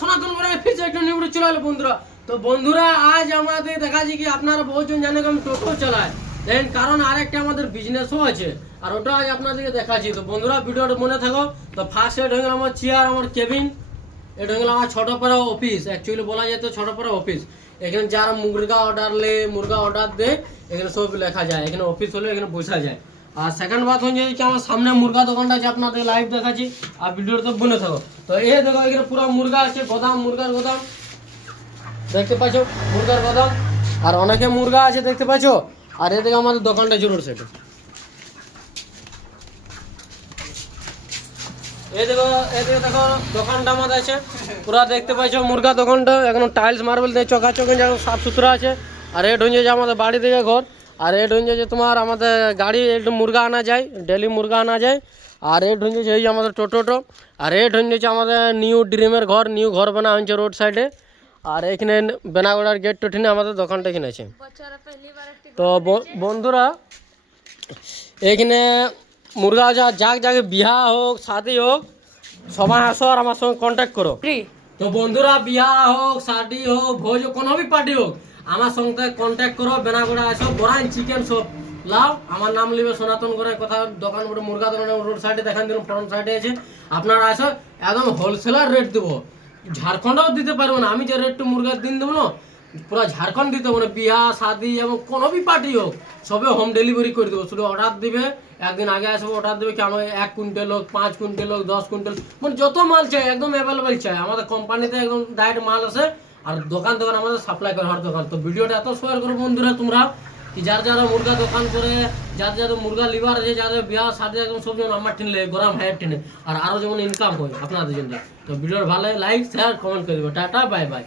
সনাতন বড়াই ফিরছে একটা নিউ ভিডিও চলে এলো বন্ধুরা। তো বন্ধুরা আজ আমাদের দেখাচ্ছি কি আপনারা বহুজন জানেন আমি টোটো চালাই দেন, কারণ আরেকটা আমাদের বিজনেসও আছে আর ওটা আজ আপনাদেরকে দেখাচ্ছি। তো বন্ধুরা ভিডিওটা মনে থাকো। তো ফার্স্ট এড হয়ে গেল আমার চেয়ার, আমার কেবিন, এটা হয়ে গেল আমার ছোটপাড়া অফিস। অ্যাকচুয়ালি বলা যায় তো ছোটপাড়া অফিস। এখানে যারা মুরগা অর্ডার দেয় এখানে সব লেখা যায়, এখানে অফিস হলে এখানে বসা যায়। আর সেকেন্ড বাত হয়ে যায় কি আমার সামনে মুরগা দোকানটা আছে, আপনাদের লাইভ দেখাচ্ছি আর ভিডিওটা তো বনে থাকো। তো এই দেখো এখানে পুরো মুরগা আছে, গোদাম, মুরগার গোদাম দেখতে পাচ্ছ, মুরগার গোদাম আর অনেকে মুরগা আছে দেখতে পাচ্ছ। আর এ দেখো আমাদের দোকানটা জরুর সেটা, এই দেখো দেখো দোকানটা আমাদের আছে পুরা দেখতে পাচ্ছ। মুরগা দোকানটা এখন টাইলস মার্বেল দিয়ে চকাচক সাফ সুতরা আছে। আর রেট হয়ে যায় আমাদের বাড়ি থেকে ঘর। আর রেট হয়ে যায় তোমার আমাদের গাড়ি একটু মুরগা আনা যায়, ডেলি মুরগা আনা যায়। আর রেট হয়ে যাচ্ছে এই আমাদের টোটো। আর রেট হয়ে যাচ্ছে আমাদের নিউ ড্রিমের ঘর, নিউ ঘর বানা হয়েছে রোড সাইডে। আর এখানে বেনাগোড়ার গেট টোঠিনে আমাদের দোকানটা এখানে আছে। তো বন্ধুরা এখানে মুরগা যাক যাকে বিয়া হোক শাদি হোক সবাই আসো আর আমার সঙ্গে কন্ট্যাক্ট করো। তো বন্ধুরা বিয়া হোক শাদি হোক ভোজ হোক কোনো भी পার্টি হোক আমার সঙ্গে কন্ট্যাক্ট করো। বেনাগোড়া আসো, বরান চিকেন সব লাও। আমার নাম লিবে সনাতন করে কথা দোকান বড় মুরগা দোকান রোড সাইডে দেখান দিলাম, ফ্রন্ট সাইডে আছে। আপনারা আসো, একদম হোলসেলার রেট দেবো, ঝাড়খণ্ডও দিতে পারবো না। আমি যে রেটটা মুরগার দিন দেবো না পুরো ঝাড়খণ্ড দিতে হবে না। বিয়া শাদি এবং কোনো भी পার্টি হোক সবে হোম ডেলিভারি করে দেবো। শুধু অর্ডার দিবে, একদিন আগে আসবো অর্ডার দেবে কি আমার 1 কুইন্টাল হোক, 5 কুইন্টাল হোক, 10 কুইন্টাল, মানে যত মাল চাই একদম অ্যাভেলেবেল চাই। আমাদের কোম্পানিতে একদম ডাইরেক্ট মাল আসে আর দোকান আমাদের সাপ্লাই করে হর দোকান। তো ভিডিওটা এত শেয়ার করো বন্ধুরা তোমরা কি যারা যারা মুরগা দোকান করে, যারা যারা মুরগা লিভার আছে, যাদের বিয়া শাদি একদম সব যেমন আমার টেনে গরম হায়ার টেনে আর আরও যেমন ইনকাম হয় আপনাদের জন্য। তো ভিডিওর ভালো লাইক শেয়ার কমেন্ট করে দেবো। Tata bye bye.